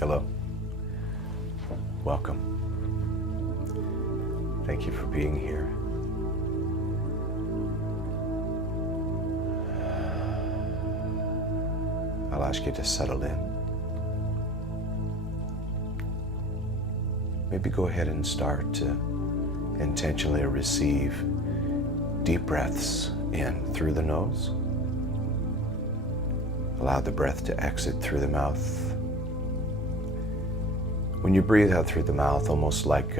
Hello. Welcome. Thank you for being here. I'll ask you to settle in. Maybe go ahead and start to intentionally receive deep breaths in through the nose. Allow the breath to exit through the mouth. When you breathe out through the mouth, almost like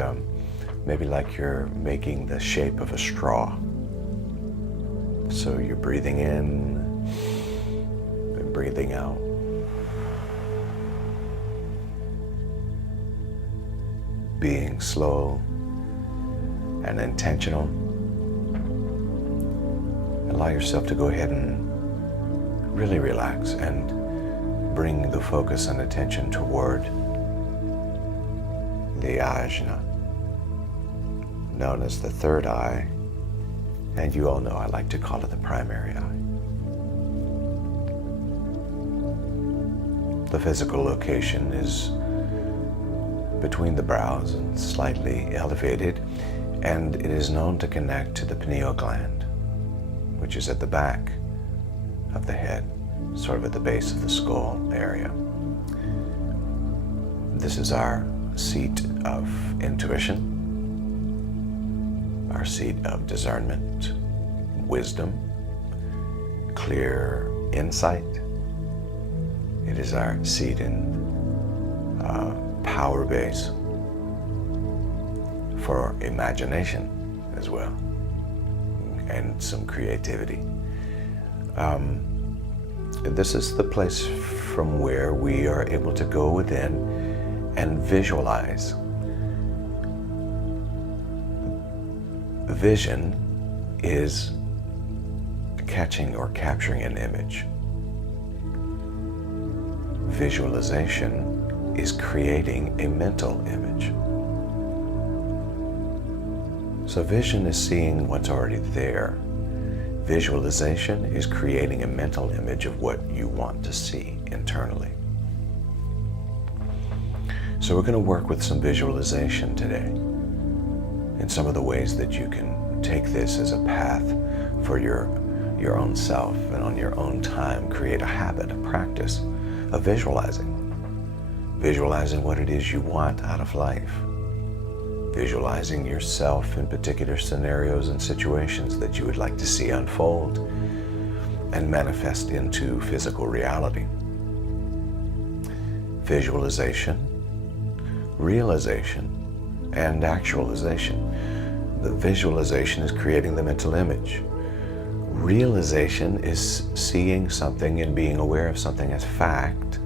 maybe like you're making the shape of a straw. So you're breathing in and breathing out. Being slow and intentional. Allow yourself to go ahead and really relax and bring the focus and attention toward the ajna, known as the third eye, and you all know I like to call it the primary eye. The physical location is between the brows and slightly elevated, and it is known to connect to the pineal gland, which is at the back of the head, sort of at the base of the skull area. This is our seat of intuition, our seat of discernment, wisdom, clear insight. It is our seat in power base for imagination as well, and some creativity. This is the place from where we are able to go within and visualize. Vision is catching or capturing an image. Visualization is creating a mental image. So vision is seeing what's already there. Visualization is creating a mental image of what you want to see internally. So we're going to work with some visualization today in some of the ways that you can take this as a path for your own self, and on your own time create a habit, a practice of visualizing what it is you want out of life, visualizing yourself in particular scenarios and situations that you would like to see unfold and manifest into physical reality. Visualization, realization, and actualization. The visualization is creating the mental image. Realization is seeing something and being aware of something as fact.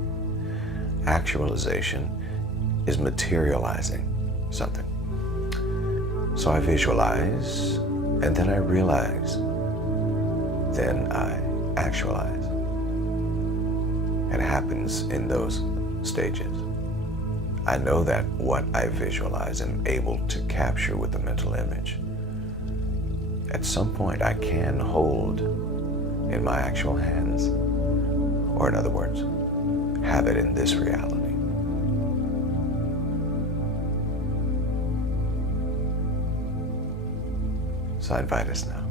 Actualization is materializing something. So I visualize, and then I realize, then I actualize. It happens in those stages. I know that what I visualize and am able to capture with the mental image, at some point I can hold in my actual hands, or in other words, have it in this reality. So I invite us now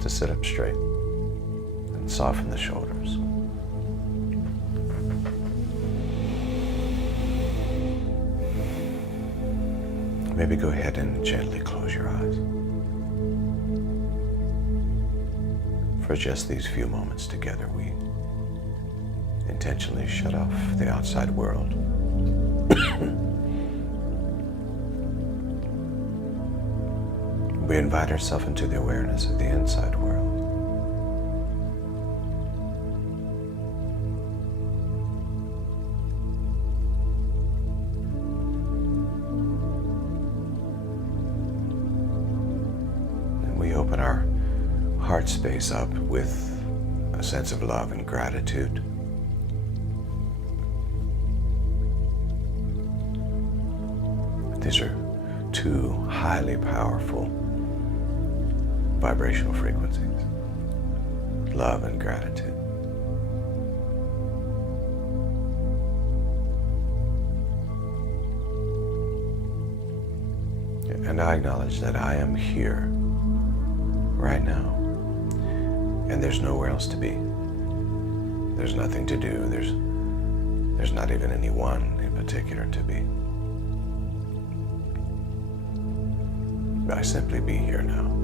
to sit up straight and soften the shoulders. Maybe go ahead and gently close your eyes for just these few moments together. We intentionally shut off the outside world. We invite ourselves into the awareness of the inside world. We open our heart space up with a sense of love and gratitude. These are two highly powerful vibrational frequencies, love and gratitude. And I acknowledge that I am here right now, and there's nowhere else to be. There's nothing to do. There's not even anyone in particular to be. I simply be here now.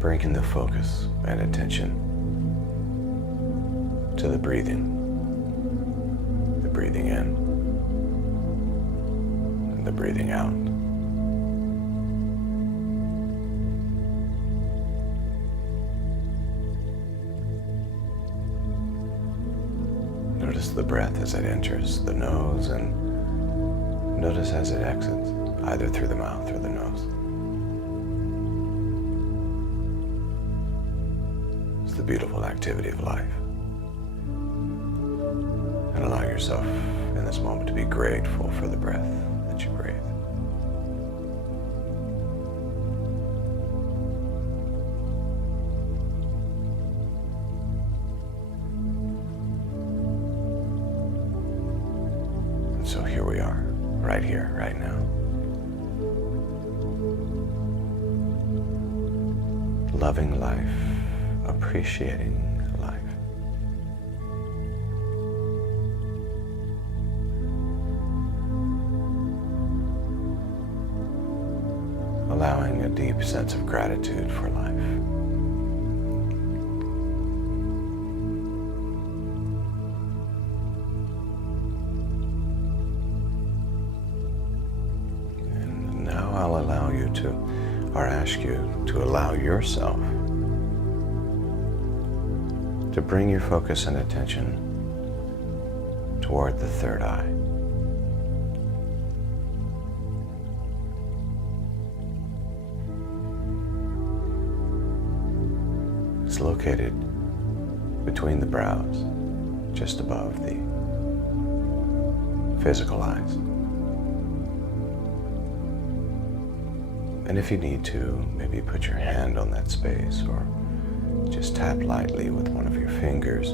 Bringing the focus and attention to the breathing in and the breathing out. Notice the breath as it enters the nose, and notice as it exits, either through the mouth or the nose. It's the beautiful activity of life. And allow yourself in this moment to be grateful for the breath that you breathe. And so here we are, right here, right now. Loving life, appreciating life. Allowing a deep sense of gratitude for life. And now I'll allow you to, or ask you to allow yourself to bring your focus and attention toward the third eye. It's located between the brows, just above the physical eyes. And if you need to, maybe put your hand on that space, or just tap lightly with one of your fingers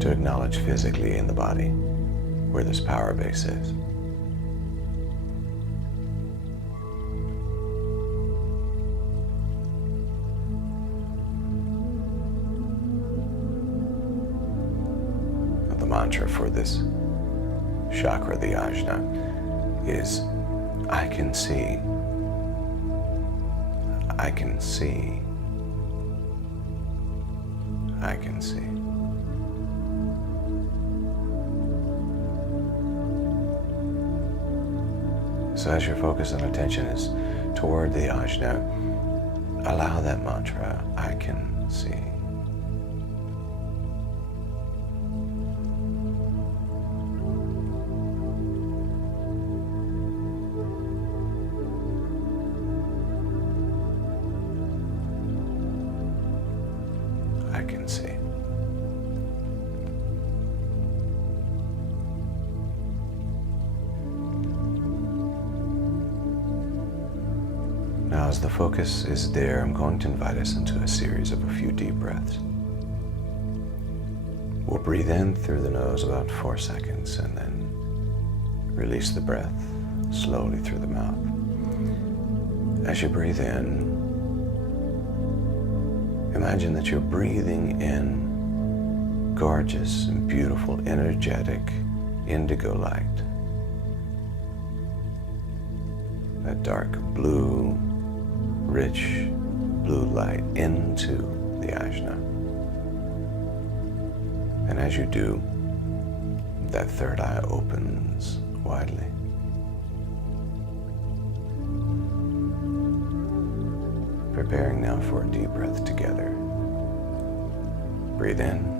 to acknowledge physically in the body where this power base is. The mantra for this chakra, the ajna, is I can see, I can see, I can see. So as your focus and attention is toward the ajna, allow that mantra, I can see. I can see. Now, as the focus is there, I'm going to invite us into a series of a few deep breaths. We'll breathe in through the nose about 4 seconds and then release the breath slowly through the mouth. As you breathe in, imagine that you're breathing in gorgeous and beautiful, energetic indigo light. That dark blue, rich blue light into the ajna. And as you do, that third eye opens widely. Preparing now for a deep breath together. Breathe in.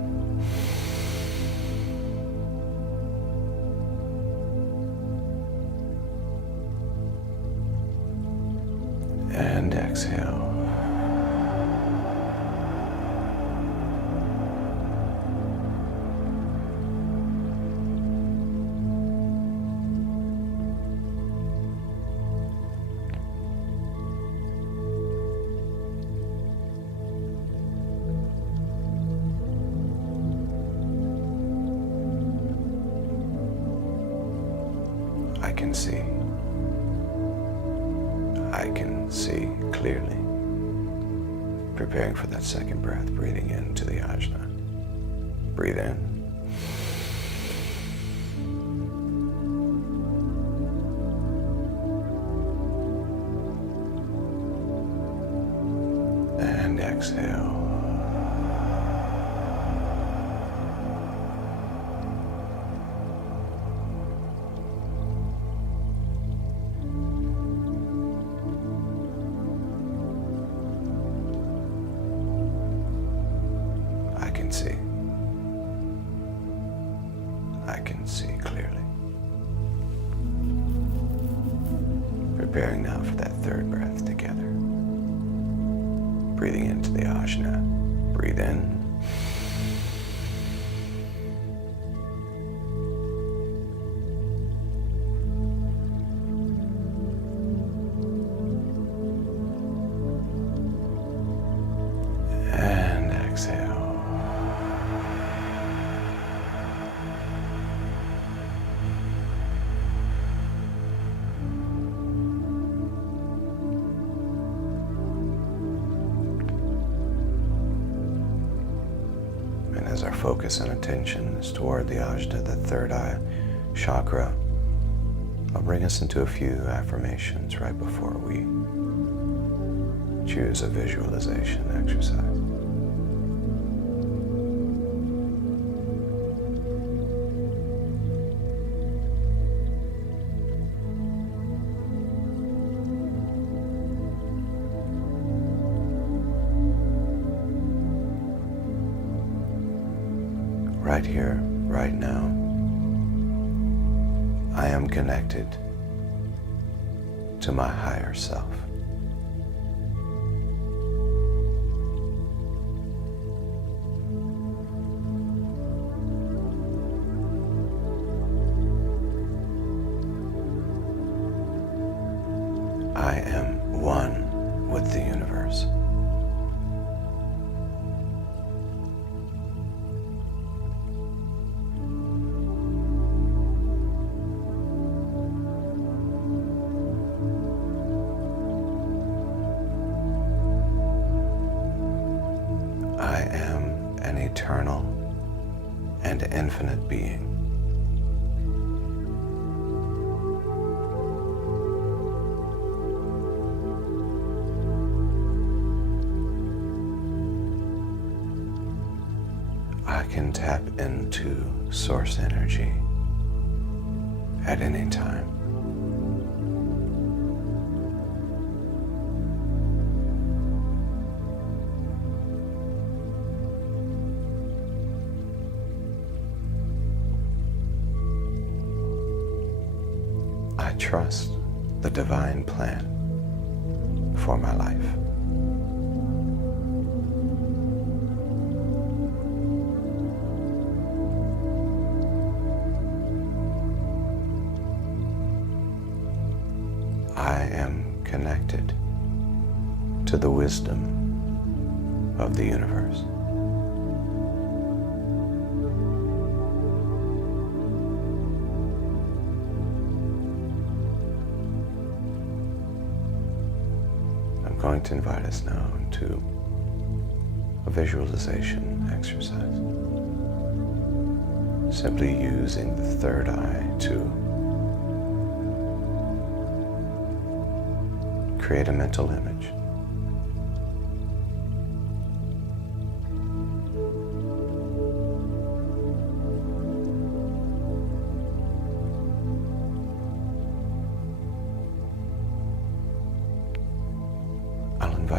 And exhale. I can see. I can see clearly. Preparing for that second breath, breathing into the ajna. Breathe in. And exhale. I can see clearly. Preparing now for that third breath together. Breathing into the ajna. Breathe in. And exhale. As our focus and attention is toward the ajna, the third eye chakra, I'll bring us into a few affirmations right before we choose a visualization exercise. Right here, right now, I am connected to my higher self. I am one with the universe. I am an eternal and infinite being. I can tap into source energy at any time. I trust the divine plan for my life. I am connected to the wisdom of the universe. I'm going to invite us now to a visualization exercise. Simply using the third eye to create a mental image.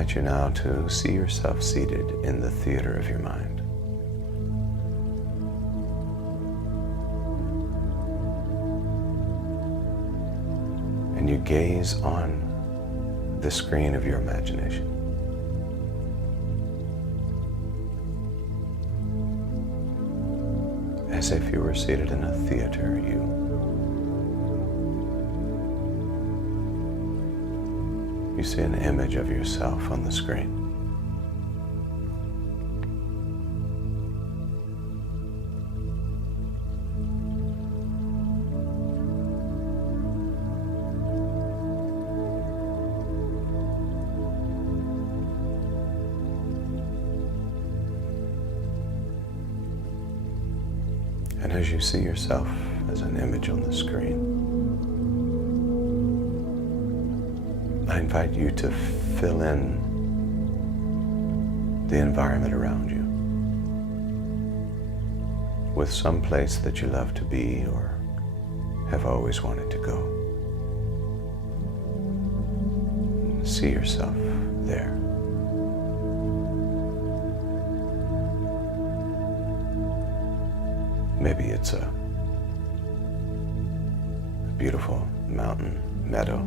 invite you now to see yourself seated in the theater of your mind. And you gaze on the screen of your imagination. As if you were seated in a theater, you see an image of yourself on the screen. And as you see yourself as an image on the screen, I invite you to fill in the environment around you with some place that you love to be or have always wanted to go. See yourself there. Maybe it's a beautiful mountain meadow.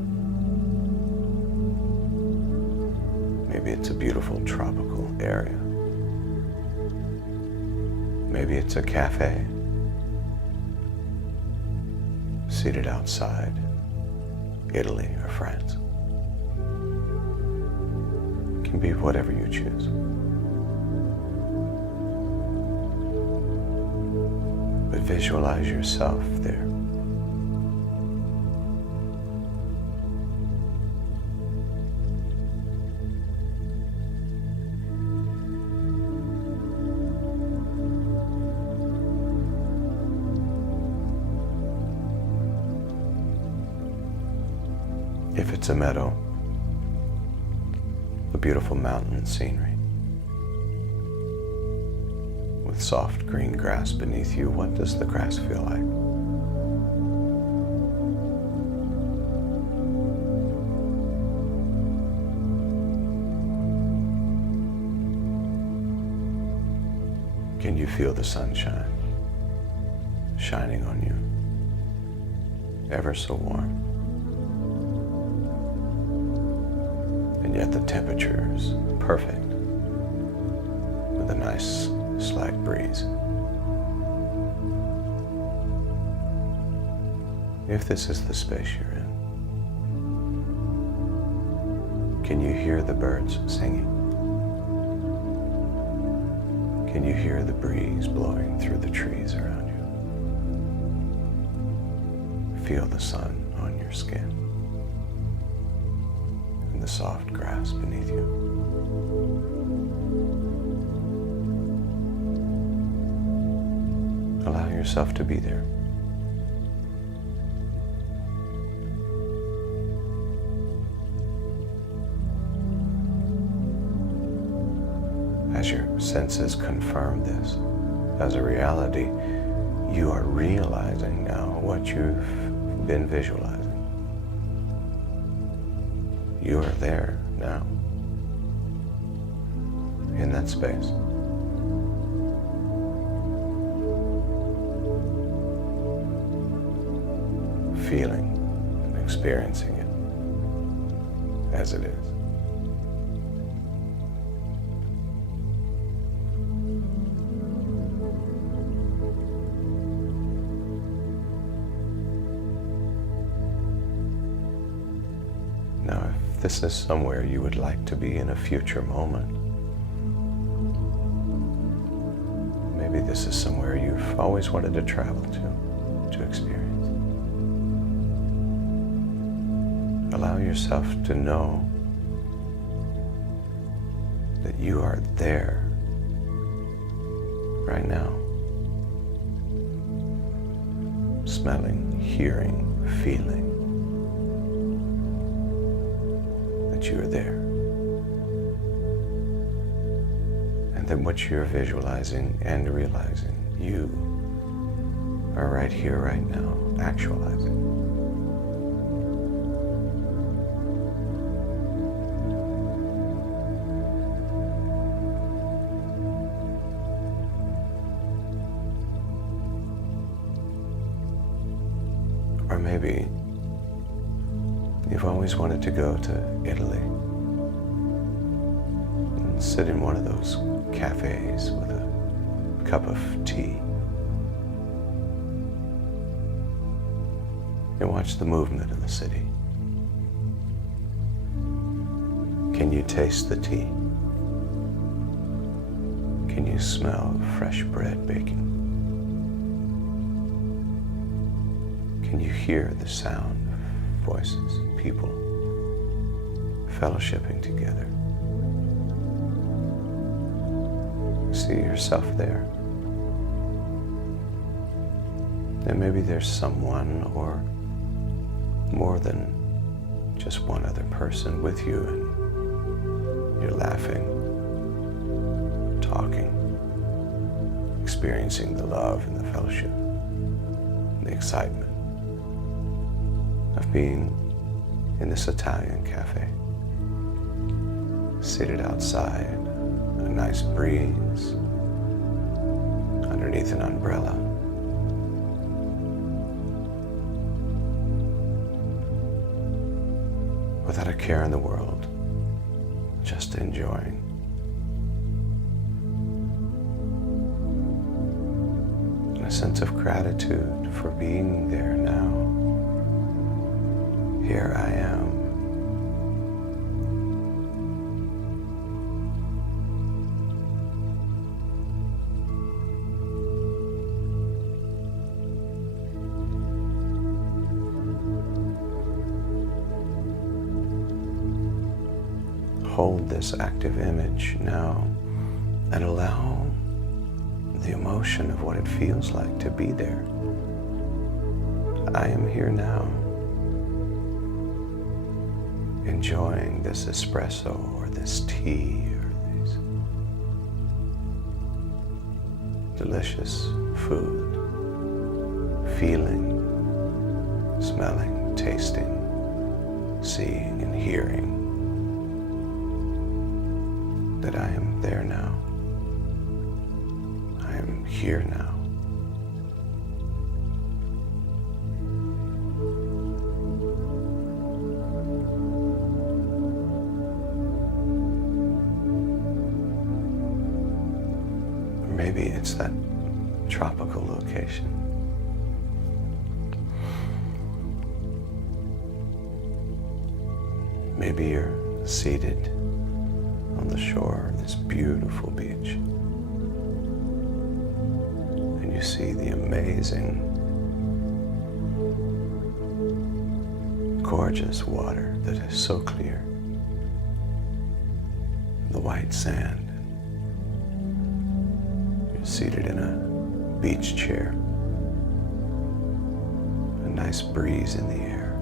Maybe it's a beautiful tropical area. Maybe it's a cafe seated outside Italy or France. It can be whatever you choose. But visualize yourself there. If it's a meadow, a beautiful mountain scenery with soft green grass beneath you, what does the grass feel like? Can you feel the sunshine shining on you, ever so warm? And yet the temperature is perfect with a nice slight breeze. If this is the space you're in, can you hear the birds singing? Can you hear the breeze blowing through the trees around you? Feel the sun on your skin and the soft grass beneath you. Allow yourself to be there. As your senses confirm this as a reality, you are realizing now what you've been visualizing. You are there now, in that space. Feeling and experiencing it as it is. Now, if this is somewhere you would like to be in a future moment, maybe this is somewhere you've always wanted to travel to experience. Allow yourself to know that you are there right now, smelling, hearing, feeling that you are there. And that what you're visualizing and realizing, you are right here, right now, actualizing. maybe you've always wanted to go to Italy and sit in one of those cafes with a cup of tea and watch the movement of the city. Can you taste the tea? Can you smell fresh bread baking? Can you hear the sound of voices, people fellowshipping together? See yourself there. And maybe there's someone or more than just one other person with you, and you're laughing, talking, experiencing the love and the fellowship, and the excitement of being in this Italian cafe, seated outside, a nice breeze, underneath an umbrella. Without a care in the world, just enjoying. And a sense of gratitude for being there now. Here I am. Hold this active image now and allow the emotion of what it feels like to be there. I am here now, enjoying this espresso or this tea or these delicious food, feeling, smelling, tasting, seeing and hearing. That I am there now. I am here now. Or maybe it's that tropical location. Maybe you're seated on the shore of this beautiful beach, and you see the amazing, gorgeous water that is so clear, the white sand. You're seated in a beach chair, a nice breeze in the air,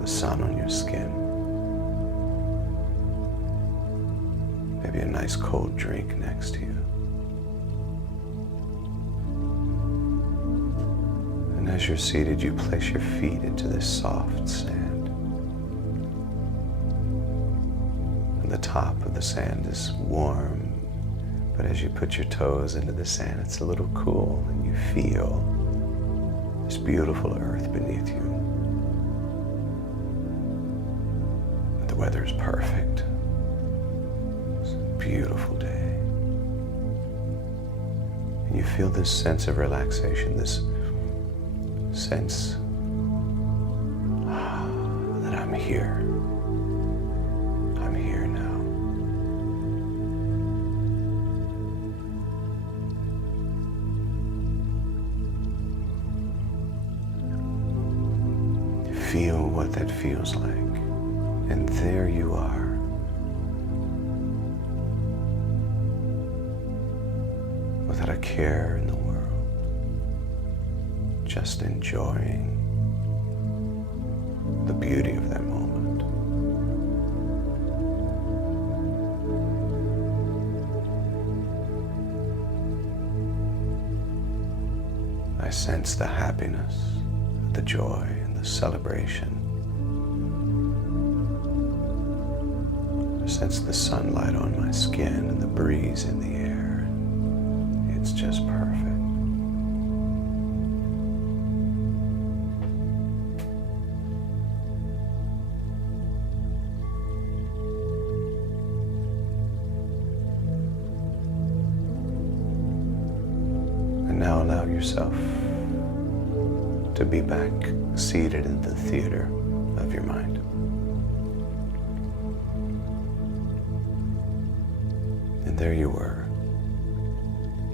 the sun on your skin. Maybe a nice cold drink next to you. And as you're seated, you place your feet into this soft sand. And the top of the sand is warm, but as you put your toes into the sand, it's a little cool, and you feel this beautiful earth beneath you. But the weather is perfect. Beautiful day. And you feel this sense of relaxation, this sense that I'm here. I'm here now. Feel what that feels like. And there you are. Without a care in the world, just enjoying the beauty of that moment. I sense the happiness, the joy, and the celebration. I sense the sunlight on my skin and the breeze in the air. It's just perfect. And now allow yourself to be back seated in the theater of your mind. And there you were,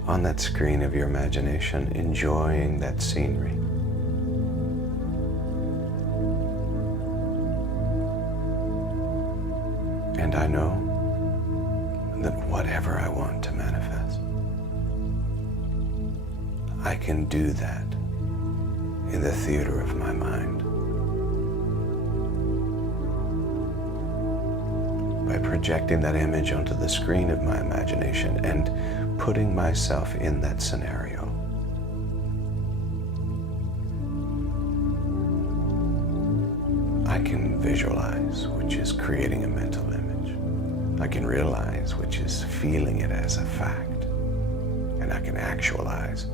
on that screen of your imagination, enjoying that scenery. And I know that whatever I want to manifest, I can do that in the theater of my mind by projecting that image onto the screen of my imagination and putting myself in that scenario. I can visualize, which is creating a mental image. I can realize, which is feeling it as a fact. And I can actualize,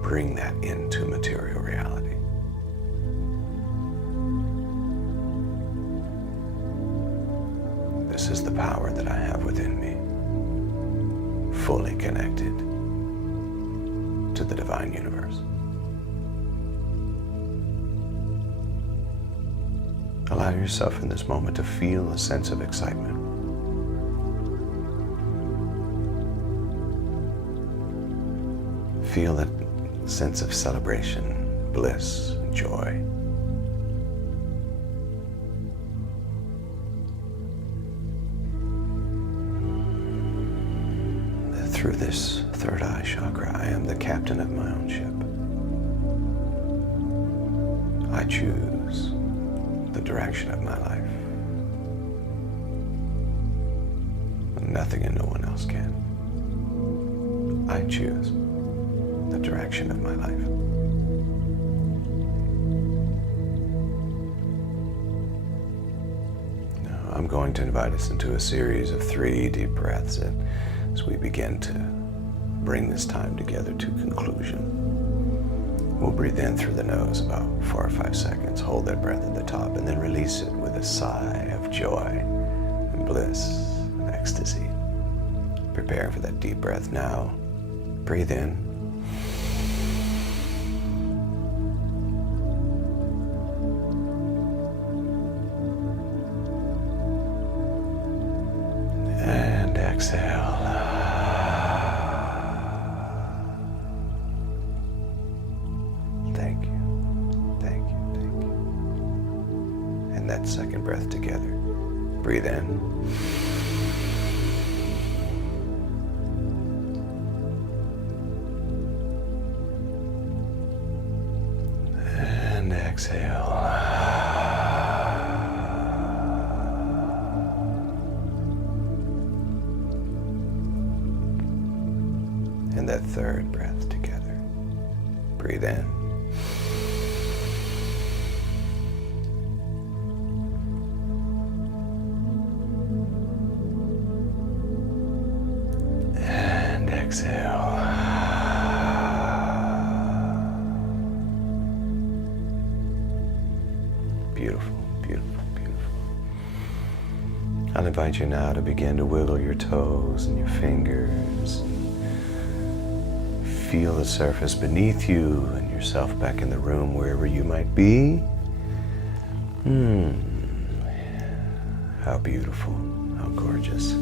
bring that into material reality. This is the power that I have within me, fully connected to the divine universe. Allow yourself in this moment to feel a sense of excitement. Feel that sense of celebration, bliss, and joy. Through this third eye chakra, I am the captain of my own ship. I choose the direction of my life. Nothing and no one else can. I choose the direction of my life. Now, I'm going to invite us into a series of 3 deep breaths as we begin to bring this time together to conclusion. We'll breathe in through the nose about 4 or 5 seconds, hold that breath at the top, and then release it with a sigh of joy and bliss and ecstasy. Preparing for that deep breath now. Breathe in. And exhale. Thank you, thank you, thank you. And that second breath together. Breathe in. And exhale. And that third breath together. Breathe in. And exhale. Beautiful, beautiful, beautiful. I'll invite you now to begin to wiggle your toes and your fingers. Feel the surface beneath you and yourself back in the room wherever you might be. How beautiful, how gorgeous.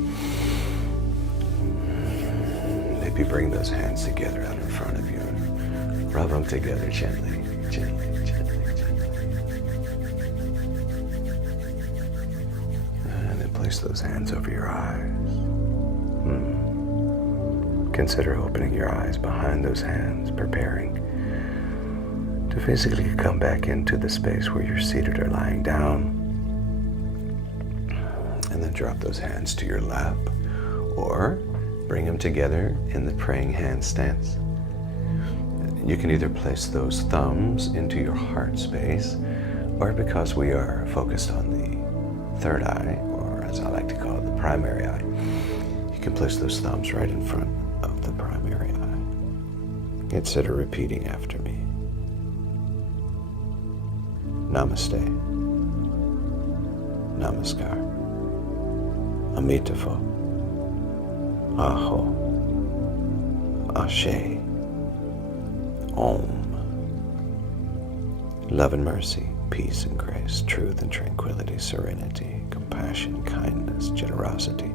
Maybe bring those hands together out in front of you and rub them together gently, gently, gently, gently. And then place those hands over your eyes. Consider opening your eyes behind those hands, preparing to physically come back into the space where you're seated or lying down. And then drop those hands to your lap or bring them together in the praying hand stance. You can either place those thumbs into your heart space, or because we are focused on the third eye, or as I like to call it, the primary eye, you can place those thumbs right in front of the primary eye. Consider repeating after me. Namaste. Namaskar. Amitabha. Aho. Ashe. Om. Love and mercy, peace and grace, truth and tranquility, serenity, compassion, kindness, generosity,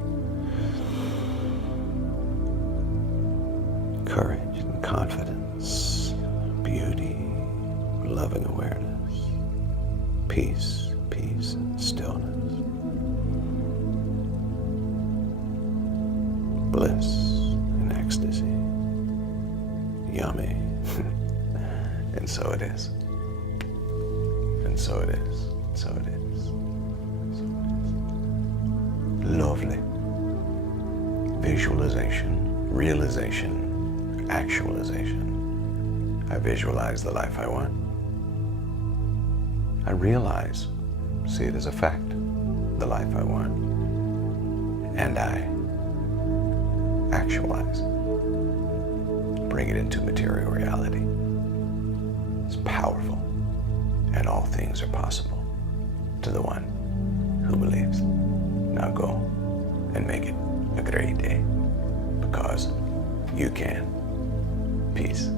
courage and confidence, beauty, loving awareness, peace, peace and stillness, bliss and ecstasy, yummy, and so it is. And so it is, so it is, so it is. Lovely. Visualization, realization, actualization. I visualize the life I want. I realize, see it as a fact, the life I want. And I actualize, bring it into material reality. It's powerful. And all things are possible to the one who believes. Now go and make it a great day because you can. Peace.